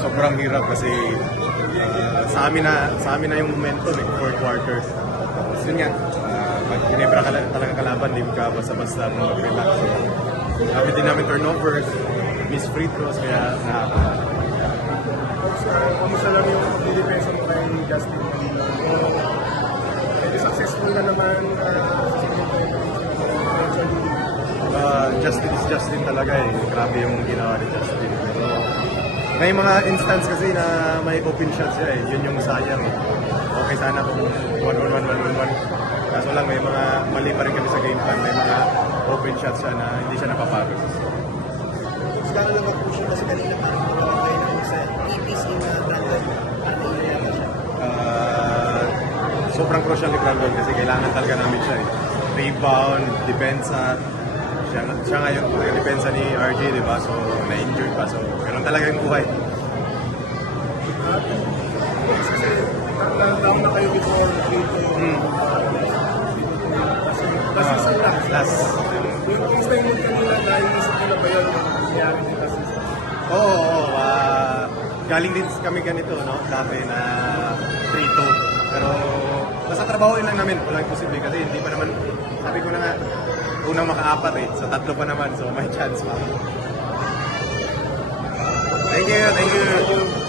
Sobrang hirap kasi sa amin na yung momentum eh, fourth quarter. Tapos yun nga, pag kinebra ka talaga kalaban, di ka basta-basta mag-relax. Sabi din namin turnovers, miss free throws, kaya nakaka. So, kamusta lang yung pagdidepensa mo kay Justin? Medyo successful na naman Justin is Justin talaga eh. Grabe yung ginawa ni Justin. Pero may mga instance kasi na may open shots siya eh. Yun yung sayang eh. Okay sana kung 1-on-1, 1-on-1. Kaso lang may mga mali pa rin kami sa game plan. May mga open shots siya na hindi siya napapagod. Gano'n lang ako siya kasi kanina parang kayo na sa EPC na Brandon at nailayama siya. Sobrang crucial ni Brandon kasi kailangan talaga namin siya eh. Rebound, depensa. Siya ngayon depensa ni RJ, di ba? So, na-injured pa. So, ganun talaga yung buhay. kasi down na kayo before 3-2. Kasi sa last. Yung kumusta yung kanina dahil isip nila ba yun nangyari dito sa Oo, galing din kami ganito, no? Dati na 3-2. Pero basta trabahoin lang namin, walang posible kasi hindi pa naman, sabi ko na nga, unang makaapat eh, sa tatlo pa naman, so may chance pa. Thank you, thank you.